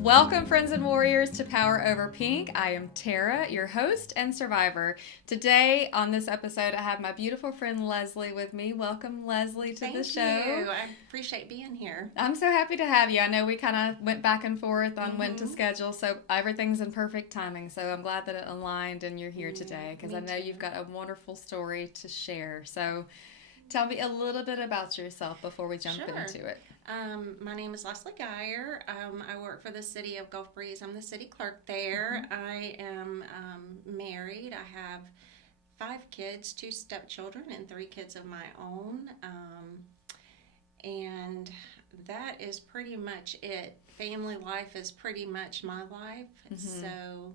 Welcome, friends and warriors, to Power Over Pink. I am Tara, your host and survivor. Today, on this episode, I have my beautiful friend Leslie with me. Welcome, Leslie, to the show. Thank you. I appreciate being here. I'm so happy to have you. I know we kind of went back and forth on when to schedule, so everything's in perfect timing. So I'm glad that it aligned and you're here today because I know you've got a wonderful story to share. So tell me a little bit about yourself before we jump into it. My name is Leslie Geyer. I work for the city of Gulf Breeze. I'm the city clerk there. I am married. I have 5 kids, 2 stepchildren, and 3 kids of my own. And that is pretty much it. Family life is pretty much my life. So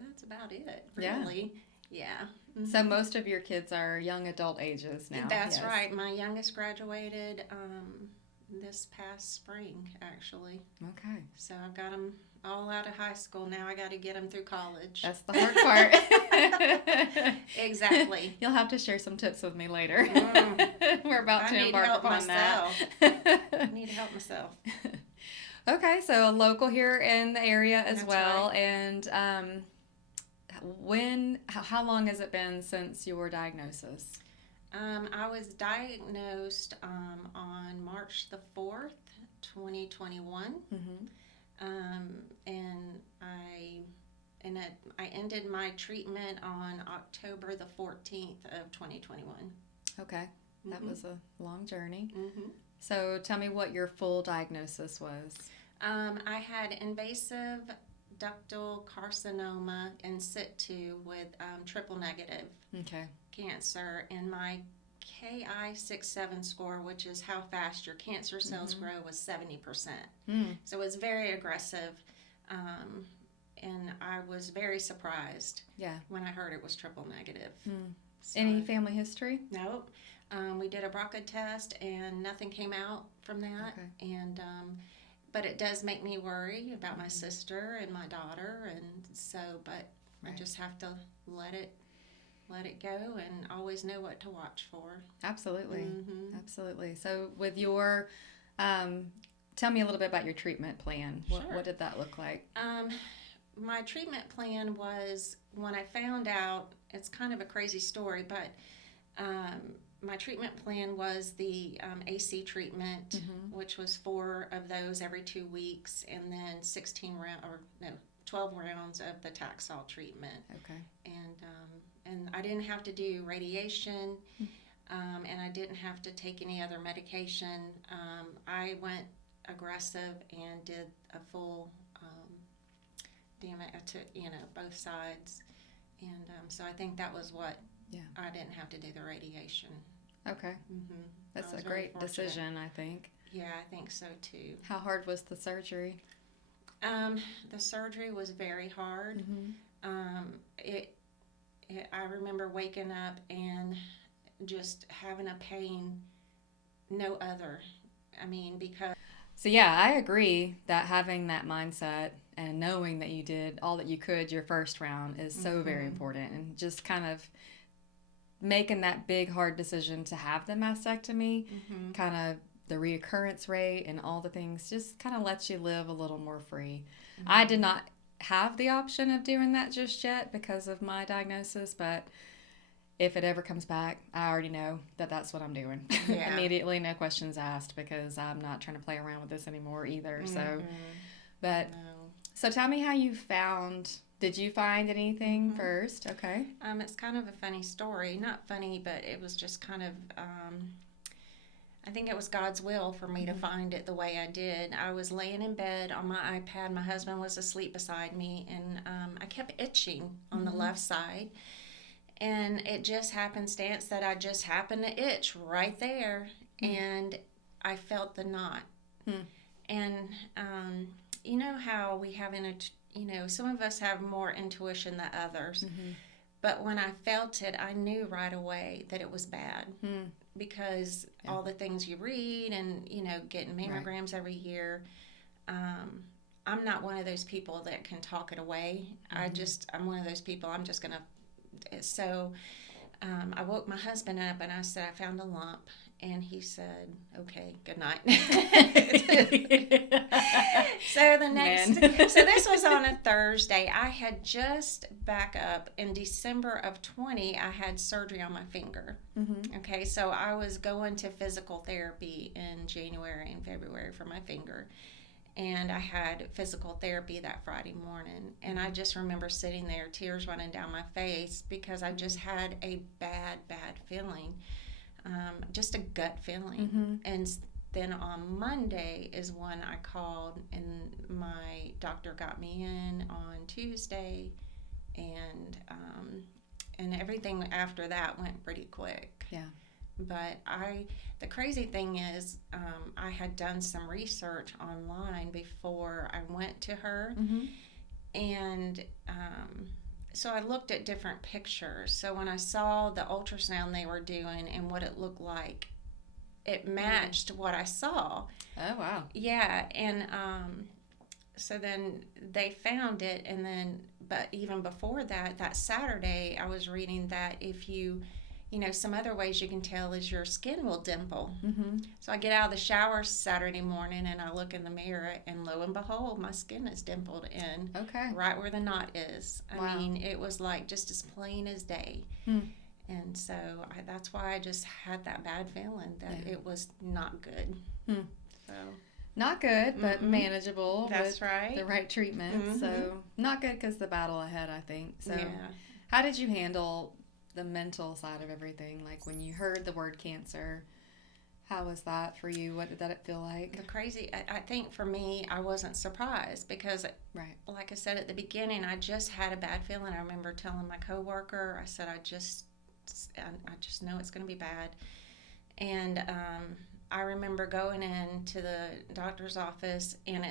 that's about it, really. Yeah. So most of your kids are young adult ages now. That's right. My youngest graduated this past spring, actually. Okay. So I've got them all out of high school now. I got to get them through college. That's the hard part. Exactly. You'll have to share some tips with me later. We're about to embark upon that. I need help myself. Okay, so a local here in the area as That's well. right. And how long has it been since your diagnosis? I was diagnosed on March the 4th, 2021. And I ended my treatment on October the 14th of 2021. Okay, that was a long journey. Mm-hmm. So tell me what your full diagnosis was. I had invasive ductal carcinoma Insitu with triple negative cancer, and my Ki-67 score, which is how fast your cancer cells grow, was 70%. So it was very aggressive, and I was very surprised when I heard it was triple negative. So, any family history? Nope. We did a BRCA test, and nothing came out from that. And but it does make me worry about my sister and my daughter, and so. But I just have to let it go, and always know what to watch for. Absolutely, absolutely. So, with your, tell me a little bit about your treatment plan. What did that look like? My treatment plan was, when I found out, it's kind of a crazy story, but my treatment plan was the AC treatment, which was 4 of those every 2 weeks, and then 12 rounds of the Taxol treatment. Okay. And I didn't have to do radiation, and I didn't have to take any other medication. I went aggressive and did a full both sides, and so I think that was what I didn't have to do the radiation. Okay. That's a great decision, I think. Yeah, I think so too. How hard was the surgery? The surgery was very hard. I remember waking up and just having a pain no other. I mean, because... So yeah, I agree that having that mindset and knowing that you did all that you could your first round is so very important, and just kind of making that big hard decision to have the mastectomy, kind of the reoccurrence rate and all the things just kind of lets you live a little more free. I did not have the option of doing that just yet because of my diagnosis, but if it ever comes back, I already know that that's what I'm doing. Immediately, no questions asked, because I'm not trying to play around with this anymore either. So tell me how you found. Did you find anything first? Okay. It's kind of a funny story. Not funny, but it was just kind of, I think it was God's will for me to find it the way I did. I was laying in bed on my iPad. My husband was asleep beside me, and I kept itching on the left side. And it just happenstance that I just happened to itch right there, and I felt the knot. And you know how we have some of us have more intuition than others. But when I felt it, I knew right away that it was bad, because all the things you read and, getting mammograms every year, I'm not one of those people that can talk it away. I'm one of those people, I'm just going to. So I woke my husband up and I said, I found a lump. And he said, okay, good night. So the next, so this was on a Thursday. I had just back up in December of 20, I had surgery on my finger. Mm-hmm. Okay, so I was going to physical therapy in January and February for my finger. And I had physical therapy that Friday morning. And I just remember sitting there, tears running down my face, because I just had a bad feeling. Just a gut feeling. Mm-hmm. And then on Monday is when I called, and my doctor got me in on Tuesday, and everything after that went pretty quick. Yeah. But the crazy thing is, I had done some research online before I went to her, Mm-hmm. and so I looked at different pictures. So when I saw the ultrasound they were doing and what it looked like, it matched what I saw. Oh, wow. Yeah, and so then they found it, and then, but even before that, that Saturday, I was reading that if you some other ways you can tell is your skin will dimple. Mm-hmm. So I get out of the shower Saturday morning and I look in the mirror, and lo and behold, my skin is dimpled in. Okay. Right where the knot is. Wow. I mean, it was like just as plain as day. Hmm. And so that's why I just had that bad feeling that Yeah. it was not good. Hmm. So Not good, but Mhm. manageable. that's with right. the right treatment. Mhm. So not good because the battle ahead, I think. So Yeah. how did you handle the mental side of everything? Like when you heard the word cancer, how was that for you? What did that feel like? I think for me, I wasn't surprised because, Right. like I said at the beginning, I just had a bad feeling. I remember telling my coworker, I said, I just know it's going to be bad. And I remember going into the doctor's office, and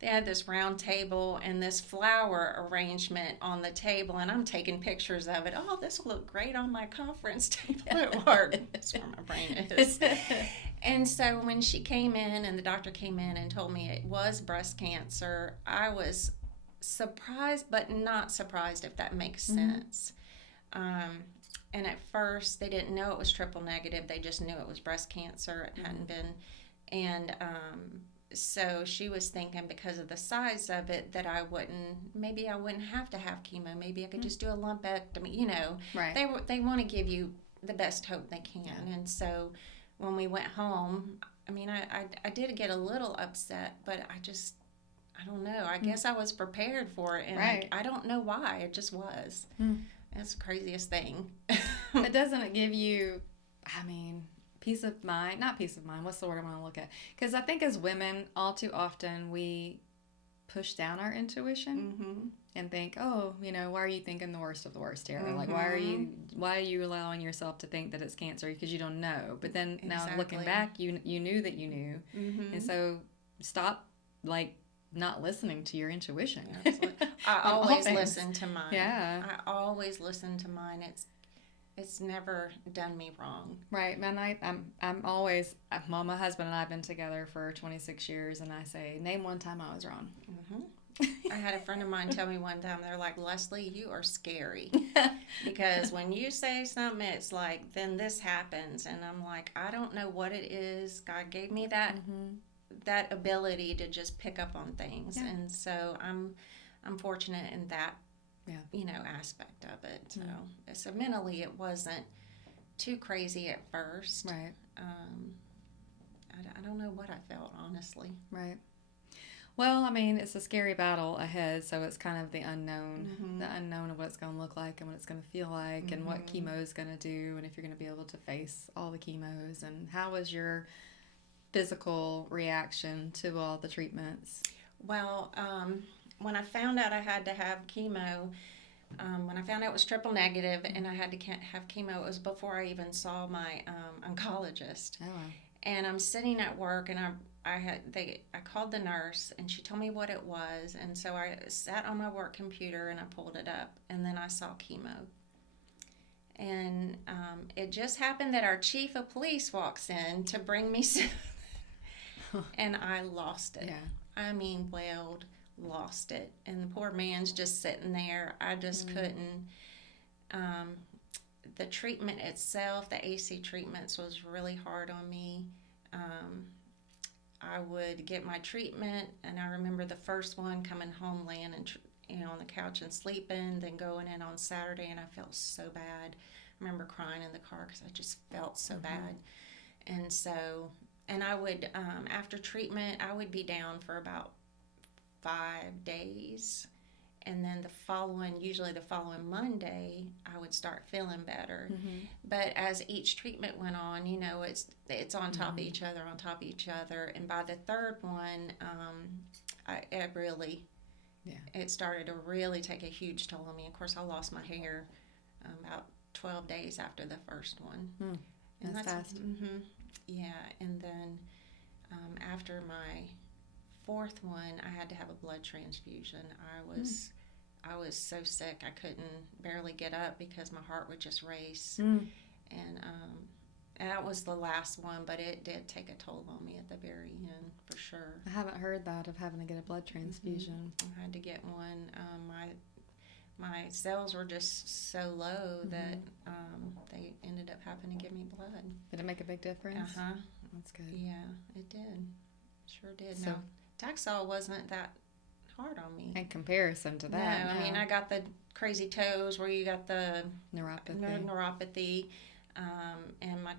they had this round table and this flower arrangement on the table, and I'm taking pictures of it. Oh, this will look great on my conference table at work. That's where my brain is. And so when she came in and the doctor came in and told me it was breast cancer, I was surprised, but not surprised, if that makes sense. And at first, they didn't know it was triple negative. They just knew it was breast cancer. It hadn't been. And so she was thinking because of the size of it that maybe I wouldn't have to have chemo. Maybe I could just do a lumpectomy. Right. They want to give you the best hope they can. Yeah. And so when we went home, I mean, I did get a little upset, but I don't know. I guess I was prepared for it, and Right. I don't know why. It just was. That's the craziest thing. But doesn't it give you, I mean, peace of mind? Not peace of mind. What's the word I want to look at? Because I think as women, all too often, we push down our intuition Mm-hmm. and think, oh, why are you thinking the worst of the worst here? Mm-hmm. Like, why are you allowing yourself to think that it's cancer? Because you don't know. But then now looking Exactly. back, you knew that you knew. Mm-hmm. And so stop, not listening to your intuition. Absolutely. I On all always things. listen to mine. Yeah. I always listen to mine. It's never done me wrong. Right, man. I'm always, well, my husband and I have been together for 26 years, and I say, name one time I was wrong. Mm-hmm. I had a friend of mine tell me one time, they're like, Leslie, you are scary. Because when you say something, it's like, then this happens. And I'm like, I don't know what it is. God gave me that that ability to just pick up on things. Yeah. And so I'm fortunate in that Yeah. aspect of it. So mentally it wasn't too crazy at first. Right. I don't know what I felt, honestly. Right. Well, I mean, it's a scary battle ahead, so it's kind of the unknown, the unknown of what it's going to look like and what it's going to feel like and what chemo is going to do, and if you're going to be able to face all the chemos. And how was your physical reaction to all the treatments? Well, when I found out I had to have chemo, when I found out it was triple negative and I had to have chemo, it was before I even saw my oncologist. Oh, wow. And I'm sitting at work, and I called the nurse, and she told me what it was, and so I sat on my work computer and I pulled it up, and then I saw chemo. And it just happened that our chief of police walks in to bring me some, and I lost it. Yeah. I mean, wailed, lost it, and the poor man's just sitting there. I just couldn't. the treatment itself, the AC treatments, was really hard on me. I would get my treatment, and I remember the first one coming home, laying and on the couch and sleeping, then going in on Saturday, and I felt so bad. I remember crying in the car because I just felt so bad. And so, and I would, after treatment, I would be down for about 5 days. And then usually the following Monday, I would start feeling better. But as each treatment went on, it's on top of each other, on top of each other. And by the third one, it started to really take a huge toll on me. Of course, I lost my hair about 12 days after the first one. That's fast. Yeah, and then after my fourth one, I had to have a blood transfusion. I was so sick I couldn't barely get up because my heart would just race. And that was the last one, but it did take a toll on me at the very end, for sure. I haven't heard that, of having to get a blood transfusion. I had to get one. My cells were just so low that they ended up having to give me blood. Did it make a big difference? That's good. Yeah, it did. Sure did. So, no, Taxol wasn't that hard on me. In comparison to that. No, I mean, I got the crazy toes where you got the neuropathy. And my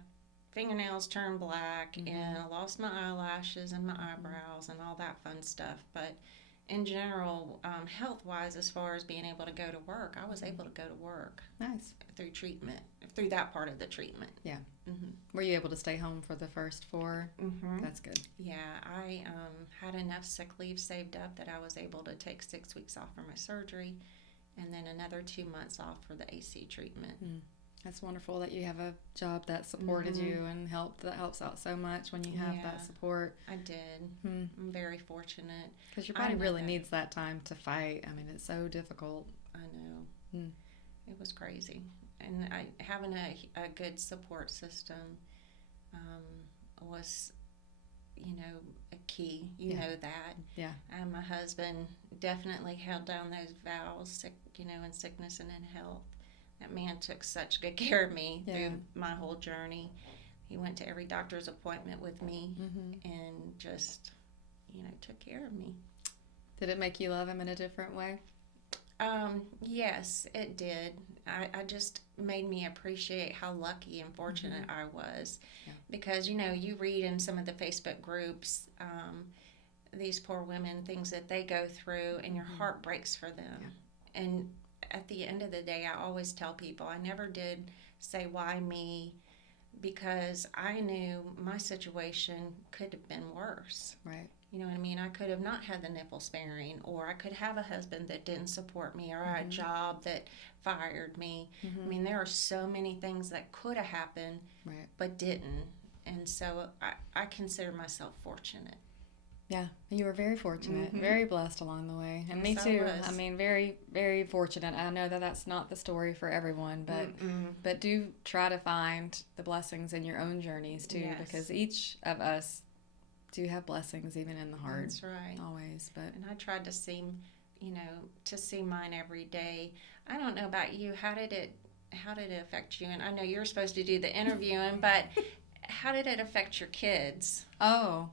fingernails turned black, and I lost my eyelashes and my eyebrows and all that fun stuff. But in general, health-wise, as far as being able to go to work, I was able to go to work. Nice. Through treatment, through that part of the treatment. Yeah. Were you able to stay home for the first 4? That's good. Yeah, I had enough sick leave saved up that I was able to take 6 weeks off for my surgery, and then another 2 months off for the AC treatment. That's wonderful that you have a job that supported you and that helps out so much when you have that support. I did. I'm very fortunate. Because your body really needs that time to fight. I mean, it's so difficult. I know. It was crazy. And having a good support system was, a key. You know that. Yeah. And my husband definitely held down those vows, in sickness and in health. That man took such good care of me through my whole journey. He went to every doctor's appointment with me and just, took care of me. Did it make you love him in a different way? Yes, it did. I just made me appreciate how lucky and fortunate I was. Yeah. Because, you read in some of the Facebook groups, these poor women, things that they go through, and your heart breaks for them. Yeah. And at the end of the day, I always tell people, I never did say, why me? Because I knew my situation could have been worse. Right. You know what I mean? I could have not had the nipple sparing, or I could have a husband that didn't support me, or a job that fired me. I mean, there are so many things that could have happened, but didn't. And so I consider myself fortunate. Yeah, you were very fortunate, very blessed along the way. And me too. I mean, very, very fortunate. I know that that's not the story for everyone, but do try to find the blessings in your own journeys too, because each of us do have blessings even in the hard. That's right. Always. And I tried to see, see mine every day. I don't know about you. How did it affect you? And I know you're supposed to do the interviewing, but how did it affect your kids? Oh,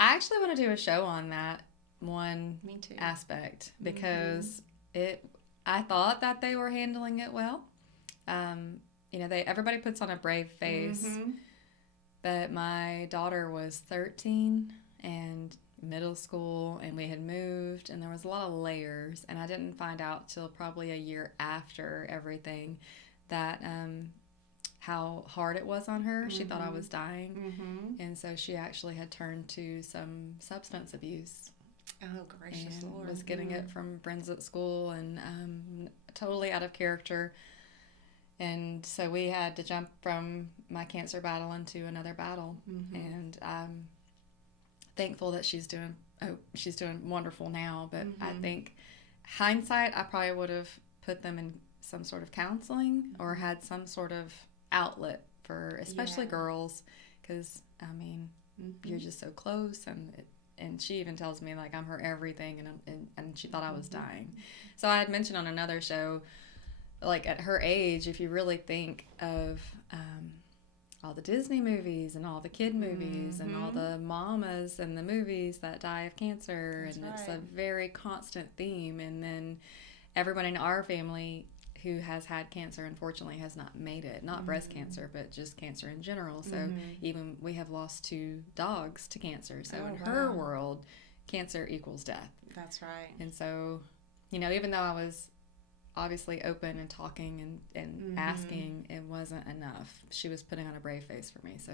I actually want to do a show on that one Me too. aspect, because I thought that they were handling it well. Everybody puts on a brave face, but my daughter was 13 and middle school, and we had moved, and there was a lot of layers, and I didn't find out till probably a year after everything that how hard it was on her. She thought I was dying, and so she actually had turned to some substance abuse. Oh, gracious and Lord. Was getting it from friends at school, and totally out of character. And so we had to jump from my cancer battle into another battle, and I'm thankful that she's doing wonderful now. But I think hindsight, I probably would have put them in some sort of counseling or had some sort of outlet for especially girls, because I mean you're just so close, and she even tells me like I'm her everything, and she thought I was dying. So I had mentioned on another show like at her age, if you really think of all the Disney movies and all the kid movies and all the mamas and the movies that die of cancer, That's and right. it's a very constant theme. And then everyone in our family who has had cancer, unfortunately, has not made it. Not breast cancer, but just cancer in general. So even we have lost 2 dogs to cancer. So in her world, cancer equals death. That's right. And so, you know, even though I was obviously open and talking and asking, it wasn't enough. She was putting on a brave face for me. So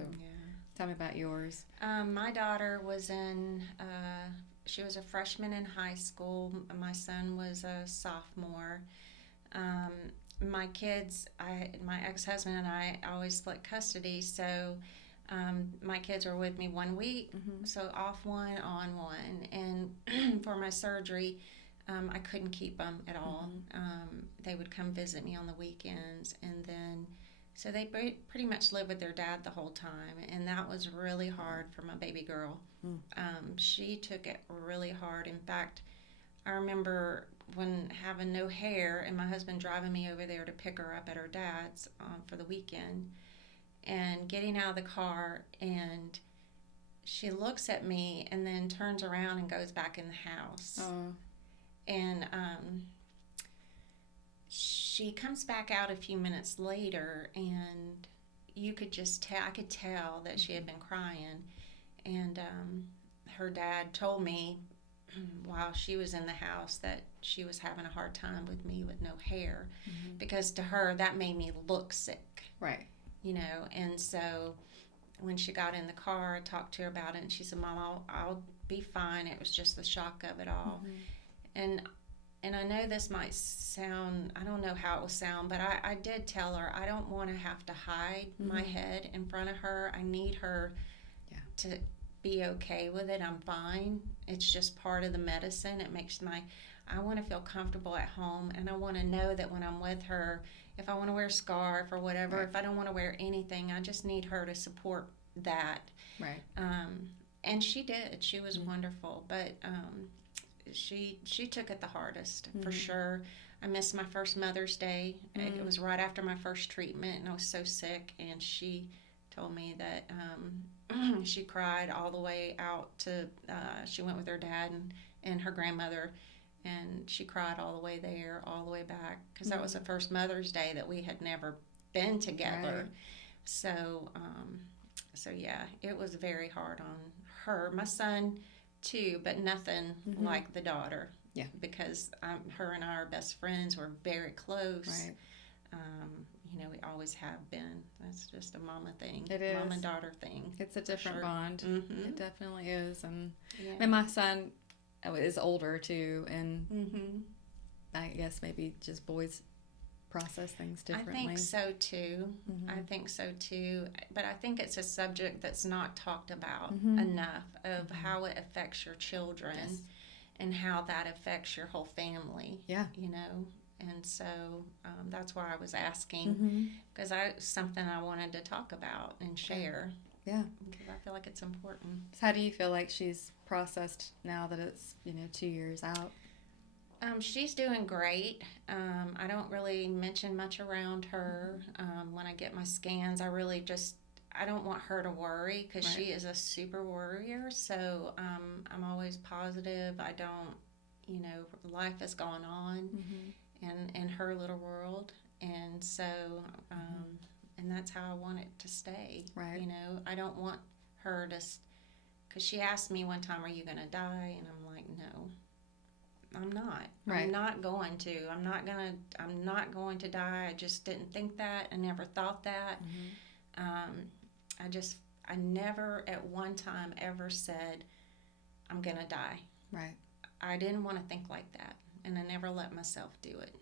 tell me about yours. My daughter was she was a freshman in high school. My son was a sophomore. My kids, my ex-husband and I always split custody, so my kids were with me 1 week, so off one, on one. And for my surgery, I couldn't keep them at all. They would come visit me on the weekends, and then so they pretty much lived with their dad the whole time, and that was really hard for my baby girl. She took it really hard. In fact, I remember when having no hair and my husband driving me over there to pick her up at her dad's for the weekend, and getting out of the car, and she looks at me and then turns around and goes back in the house. And she comes back out a few minutes later, and you could just tell, I could tell that she had been crying. And her dad told me while she was in the house that she was having a hard time with me with no hair, because to her that made me look sick. Right. You know, and so when she got in the car, I talked to her about it, and she said, Mom, I'll be fine. It was just the shock of it all. And I know this might sound, I don't know how it will sound, but I did tell her I don't want to have to hide my head in front of her. I need her to be okay with it. I'm fine. It's just part of the medicine. It makes I want to feel comfortable at home, and I want to know that when I'm with her, if I want to wear a scarf or whatever, if I don't want to wear anything, I just need her to support that. Right. And she did. She was wonderful, but she took it the hardest, for sure. I missed my first Mother's Day. It was right after my first treatment, and I was so sick, and she told me that she cried all the way out to, she went with her dad and her grandmother, and she cried all the way there, all the way back, because that was the first Mother's Day that we had never been together. Right. So yeah, it was very hard on her. My son too, but nothing like the daughter. Yeah. Because her and I are best friends. We're very close. Right. You know, we always have been. That's just a mama thing. It is. Mama and daughter thing. It's a different bond. It definitely is. And my son is older too, and I guess maybe just boys process things differently. I think so too. I think so too. But I think it's a subject that's not talked about enough, of how it affects your children and how that affects your whole family. Yeah. You know? And so that's why I was asking, because it's something I wanted to talk about and share. Yeah. Because I feel like it's important. So how do you feel like she's processed now that it's, 2 years out? She's doing great. I don't really mention much around her. When I get my scans, I don't want her to worry, because she is a super worrier. So I'm always positive. I don't, life has gone on in her little world. And so, and that's how I want it to stay. Right. I don't want her to, because she asked me one time, are you going to die? And I'm like, no. I'm not. Right. I'm not going to. I'm not going to die. I just didn't think that. I never thought that. I never at one time ever said, I'm going to die. Right. I didn't want to think like that. And I never let myself do it.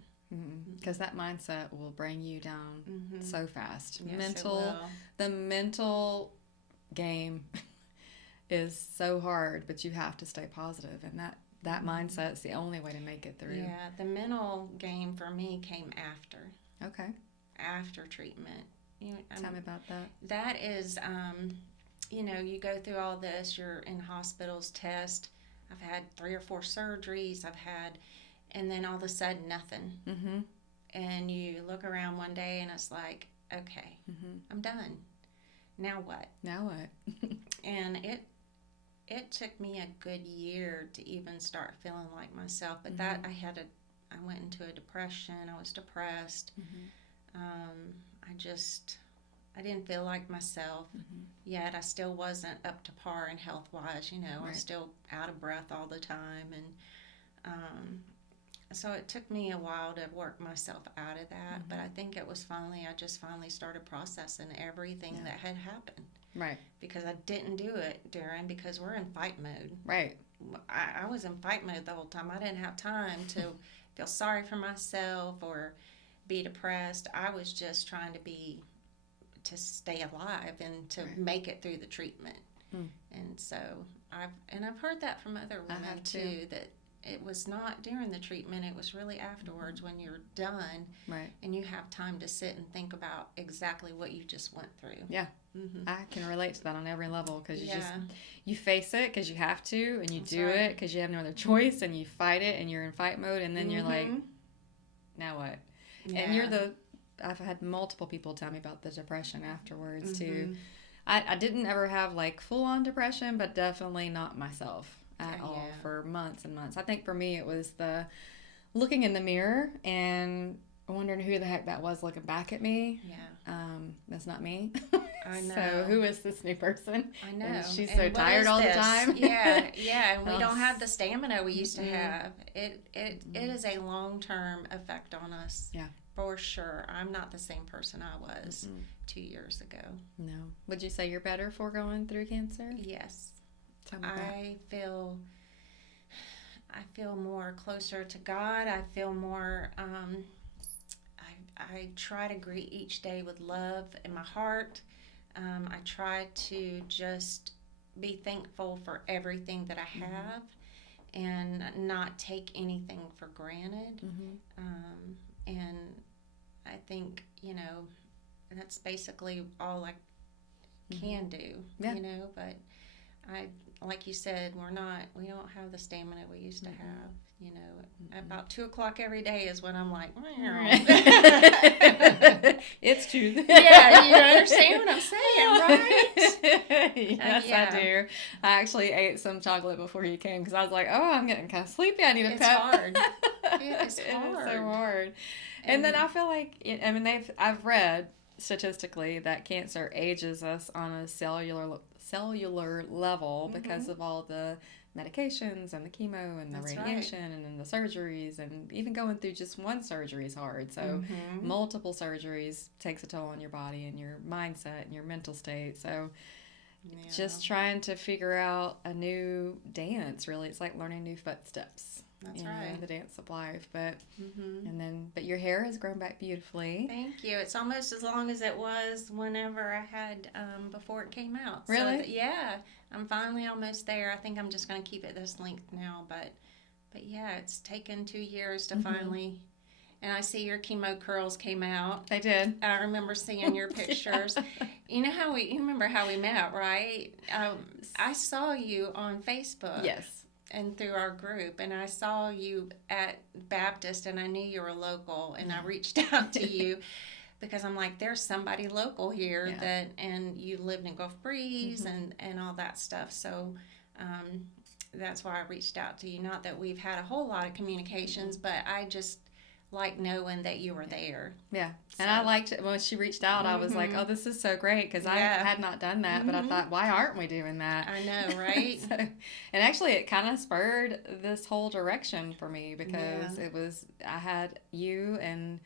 Because that mindset will bring you down so fast. Yes, the mental game is so hard, but you have to stay positive, and that mindset is the only way to make it through. Yeah, the mental game for me came after. Okay. After treatment. Tell me about that. That is, you go through all this, you're in hospitals, test. I've had 3 or 4 surgeries. And then all of a sudden, nothing. and you look around one day and it's like, okay, I'm done. Now what? Now what? And it took me a good year to even start feeling like myself. But that I went into a depression. I was depressed. I didn't feel like myself. Yet I still wasn't up to par in health wise. You know, I was still out of breath all the time, and so it took me a while to work myself out of that. But I think it was I just finally started processing everything that had happened. Right. Because I didn't do it because we're in fight mode. Right. I was in fight mode the whole time. I didn't have time to feel sorry for myself or be depressed. I was just trying to stay alive and to make it through the treatment. And so I've heard that from other women too, that it was not during the treatment, it was really afterwards when you're done, and you have time to sit and think about exactly what you just went through. Yeah. I can relate to that on every level, because you face it because you have to, and you do it because you have no other choice, and you fight it, and you're in fight mode, and then you're like, now what? And I've had multiple people tell me about the depression afterwards too. I didn't ever have like full on depression, but definitely not myself at all for months and months. I think for me it was the looking in the mirror and wondering who the heck that was looking back at me. That's not me. I know. So who is this new person? I know. And she's so tired all the time. And we don't have the stamina we used to have. It is a long-term effect on us. Yeah. For sure. I'm not the same person I was 2 years ago. No. Would you say you're better for going through cancer? Yes. I feel more closer to God. I feel more I try to greet each day with love in my heart. I try to just be thankful for everything that I have and not take anything for granted. And I think, that's basically all I can do, but like you said, we don't have the stamina we used to have. About 2:00 every day is when I'm like, it's true. Yeah, you understand what I'm saying, right? Yes, I do. I actually ate some chocolate before you came because I was like, oh, I'm getting kind of sleepy. I need a pep. It's hard. It is hard. It's so hard. And then I feel like, I've read statistically that cancer ages us on a cellular level because of all the medications and the chemo and the radiation and then the surgeries, and even going through just one surgery is hard. So multiple surgeries takes a toll on your body and your mindset and your mental state. So just trying to figure out a new dance, really. It's like learning new footsteps. That's right. The dance of life. But but your hair has grown back beautifully. Thank you. It's almost as long as it was whenever I had before it came out. Really? So, I'm finally almost there. I think I'm just going to keep it this length now, but yeah, it's taken 2 years to finally. And I see your chemo curls came out. They did. I remember seeing your pictures. You remember how we met, right? I saw you on Facebook. Yes. And through our group, and I saw you at Baptist, and I knew you were local, and I reached out to you because I'm like, there's somebody local here and you lived in Gulf Breeze and all that stuff. So that's why I reached out to you. Not that we've had a whole lot of communications, but I just like knowing that you were there. Yeah. So. And I liked it. When she reached out, I was like, oh, this is so great, because I had not done that, but I thought, why aren't we doing that? I know, right? And actually it kind of spurred this whole direction for me, because I had you and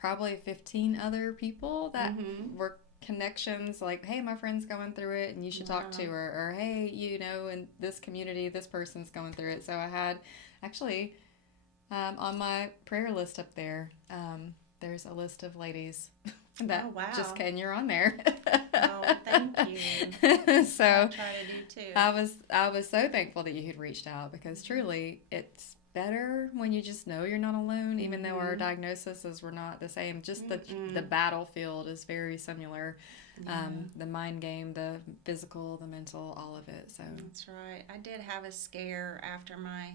probably 15 other people that were connections, like, hey, my friend's going through it and you should talk to her, or hey, in this community, this person's going through it. So I had actually... on my prayer list up there, there's a list of ladies that just and you're on there. Oh, thank you. So I try to do too. I was so thankful that you had reached out, because truly it's better when you just know you're not alone, even though our diagnoses were not the same. Just the battlefield is very similar. The mind game, the physical, the mental, all of it. So that's right. I did have a scare after my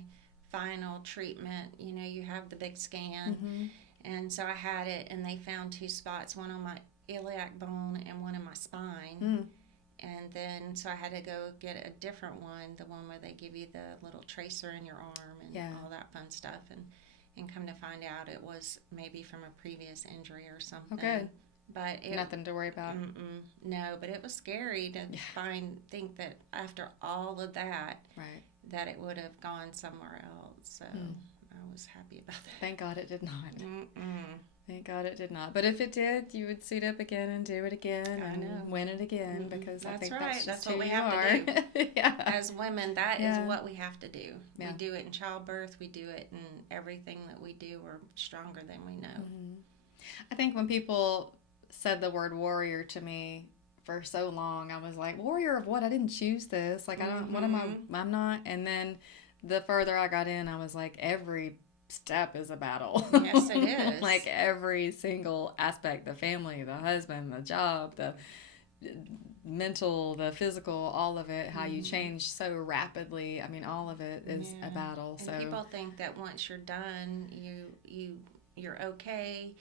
final treatment. You have the big scan, And so I had it, and they found 2 spots, one on my iliac bone and one in my spine. Mm. And then, so I had to go get a different one, the one where they give you the little tracer in your arm and all that fun stuff. And come to find out it was maybe from a previous injury or something. Oh, good. But nothing to worry about. No, but it was scary to think that after all of that, right, that it would have gone somewhere else. So I was happy about that. Thank God it did not. Thank God it did not. But if it did, you would suit up again and do it again and win it again because I think that's just who what we you have are. to do. Yeah. As women, that is what we have to do. Yeah. We do it in childbirth. We do it in everything that we do. We're stronger than we know. I think when people said the word warrior to me for so long, I was like, warrior of what? I didn't choose this. Like, I don't, what am I? I'm not. And then the further I got in, I was like, every step is a battle. Yes, it is. Like every single aspect, the family, the husband, the job, the mental, the physical, all of it, how you change so rapidly. I mean, all of it is a battle. And so people think that once you're done, you're okay,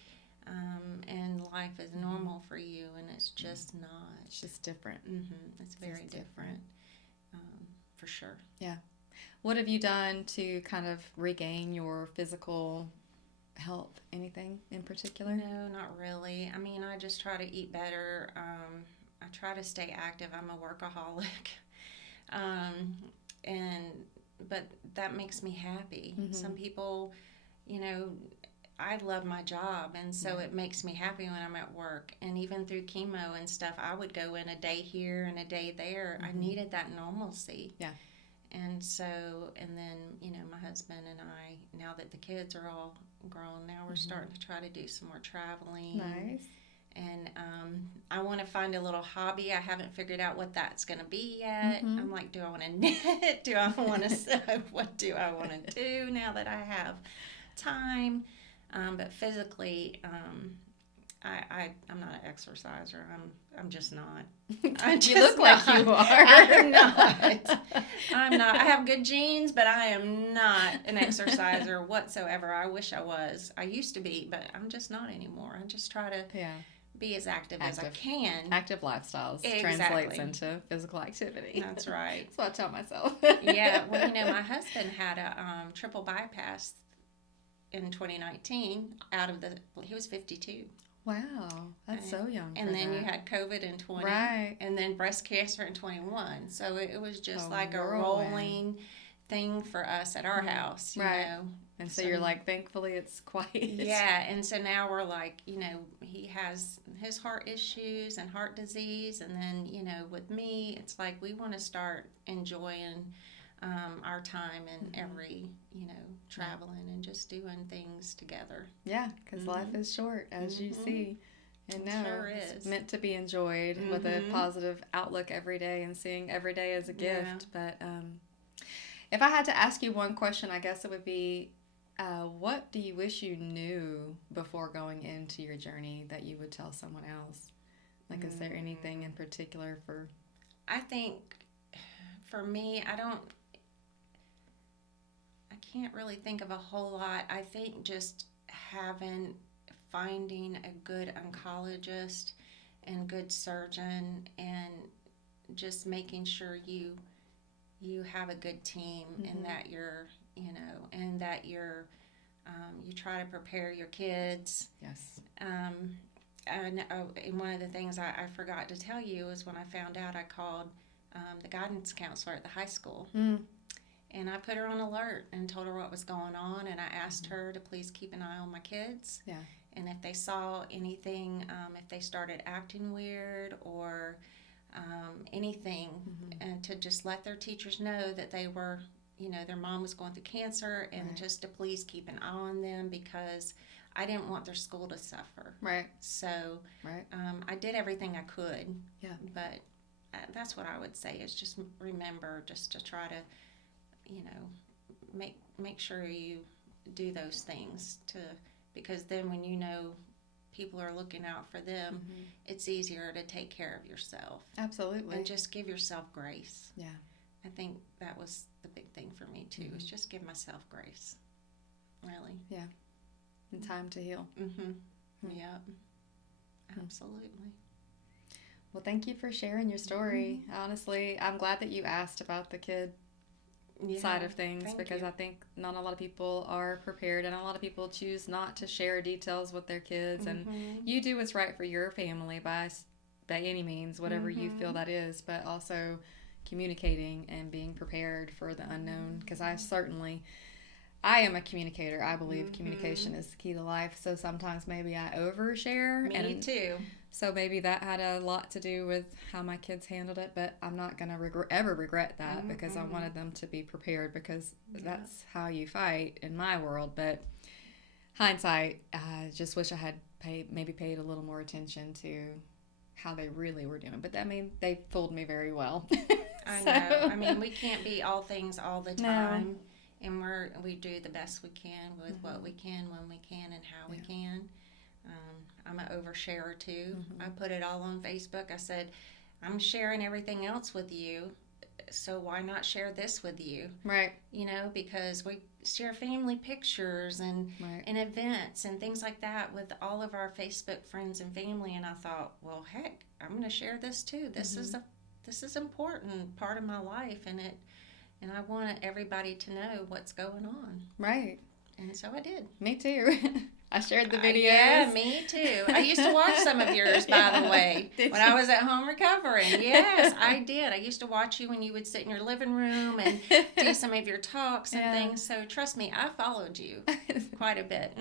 and life is normal for you, and it's just not. It's just different. It's very different, for sure. Yeah. What have you done to kind of regain your physical health? Anything in particular? No, not really. I mean, I just try to eat better. I try to stay active. I'm a workaholic. But that makes me happy. Some people, I love my job, and so it makes me happy when I'm at work. And even through chemo and stuff, I would go in a day here and a day there. I needed that normalcy. Yeah. And so, and then, my husband and I, now that the kids are all grown, now we're starting to try to do some more traveling. Nice. And I want to find a little hobby. I haven't figured out what that's going to be yet. I'm like, do I want to knit? Do I want to sew? What do I want to do now that I have time? But physically, I'm not an exerciser. I'm just not. You look like you are. I'm not. I have good genes, but I am not an exerciser whatsoever. I wish I was. I used to be, but I'm just not anymore. I just try to be as active as I can. Active lifestyles translates into physical activity. That's right. That's what I tell myself. Yeah. Well, my husband had a triple bypass in 2019. He was 52. Wow, that's so young. And then you had COVID in 20, right? And then breast cancer in 21. So it was just like a rolling thing for us at our house, you know. And so you're like, thankfully it's quiet. Yeah, and so now we're like, he has his heart issues and heart disease, and then with me, it's like we want to start enjoying our time and every traveling and just doing things together. Yeah, because life is short, as you see. And it sure is. It's meant to be enjoyed with a positive outlook every day and seeing every day as a gift. But if I had to ask you one question, I guess it would be, what do you wish you knew before going into your journey that you would tell someone else? Like, is there anything in particular for... I think for me, I can't really think of a whole lot. I think just finding a good oncologist and good surgeon, and just making sure you have a good team, and that you're and that you try to prepare your kids. Yes. And one of the things I forgot to tell you is when I found out, I called the guidance counselor at the high school. And I put her on alert and told her what was going on, and I asked her to please keep an eye on my kids. Yeah. And if they saw anything, if they started acting weird or anything, and to just let their teachers know that they were, their mom was going through cancer, and just to please keep an eye on them, because I didn't want their school to suffer. Right. So I did everything I could. Yeah. But that's what I would say, is just remember just to try to, make sure you do those things, because then when people are looking out for them, it's easier to take care of yourself. Absolutely. And just give yourself grace. Yeah. I think that was the big thing for me too, is just give myself grace. Really. Yeah. and time to heal. Mm-hmm. Yep. Absolutely. Well, thank you for sharing your story. Honestly, I'm glad that you asked about the kid side of things, because I think not a lot of people are prepared, and a lot of people choose not to share details with their kids. And you do what's right for your family by any means, whatever you feel that is, but also communicating and being prepared for the unknown, because I am a communicator. I believe communication is the key to life. So sometimes maybe I overshare. Me too. So maybe that had a lot to do with how my kids handled it. But I'm not going to ever regret that, because I wanted them to be prepared, because that's how you fight in my world. But hindsight, I just wish I had paid a little more attention to how they really were doing. But I mean, they fooled me very well. I know. I mean, we can't be all things all the time. No. And we do the best we can with what we can, when we can, and how we can. I'm an oversharer too. I put it all on Facebook. I said, I'm sharing everything else with you, so why not share this with you? Right. You know, because we share family pictures and events and things like that with all of our Facebook friends and family. And I thought, well, heck, I'm going to share this too. This is an important part of my life, and I want everybody to know what's going on. Right. And so I did. Me too. I shared the videos. Yeah, me too. I used to watch some of yours, by the way, when I was at home recovering. Yes, I did. I used to watch you when you would sit in your living room and do some of your talks and things. So trust me, I followed you quite a bit.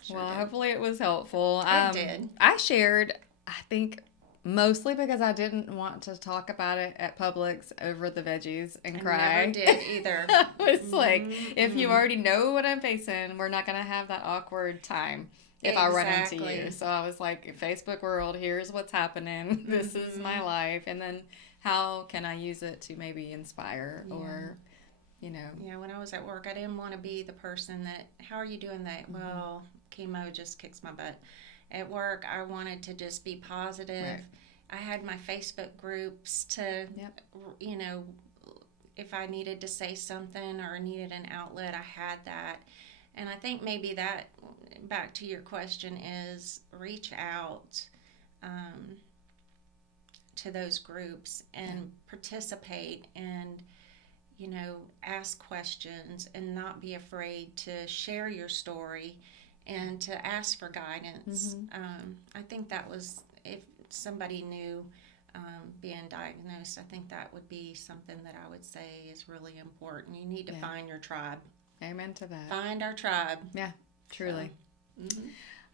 Sure did. Hopefully it was helpful. It did. I shared, I think, mostly because I didn't want to talk about it at Publix over the veggies and cry. I never did either. It's like, if you already know what I'm facing, we're not going to have that awkward time if I run into you. So I was like, Facebook world, here's what's happening. This is my life. And then how can I use it to maybe inspire or, you know. Yeah, when I was at work, I didn't want to be the person that, how are you doing that? Well, chemo just kicks my butt. At work, I wanted to just be positive. Right. I had my Facebook groups to, you know, if I needed to say something or needed an outlet, I had that. And I think maybe that, back to your question, is reach out to those groups and participate and, you know, ask questions and not be afraid to share your story and to ask for guidance. I think that was, if somebody knew being diagnosed, I think that would be something that I would say is really important. You need to find your tribe. Amen to that. Find our tribe. Yeah, truly. So,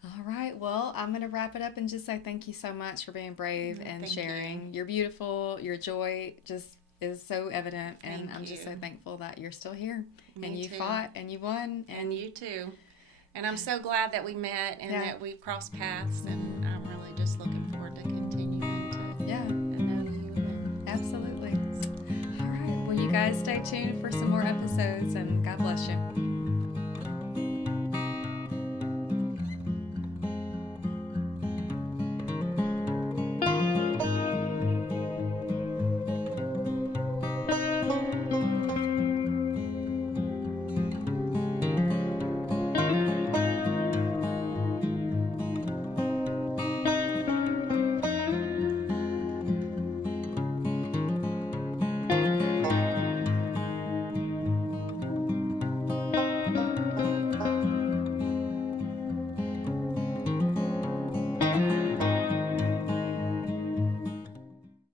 all right. Well, I'm going to wrap it up and just say thank you so much for being brave and sharing. You're beautiful. Your joy just is so evident. And I'm just so thankful that you're still here. And you fought and you won. And you too. And I'm so glad that we met and that we've crossed paths, and I'm really just looking forward to continuing to know you. Absolutely. All right. Well, you guys stay tuned for some more episodes, and God bless you.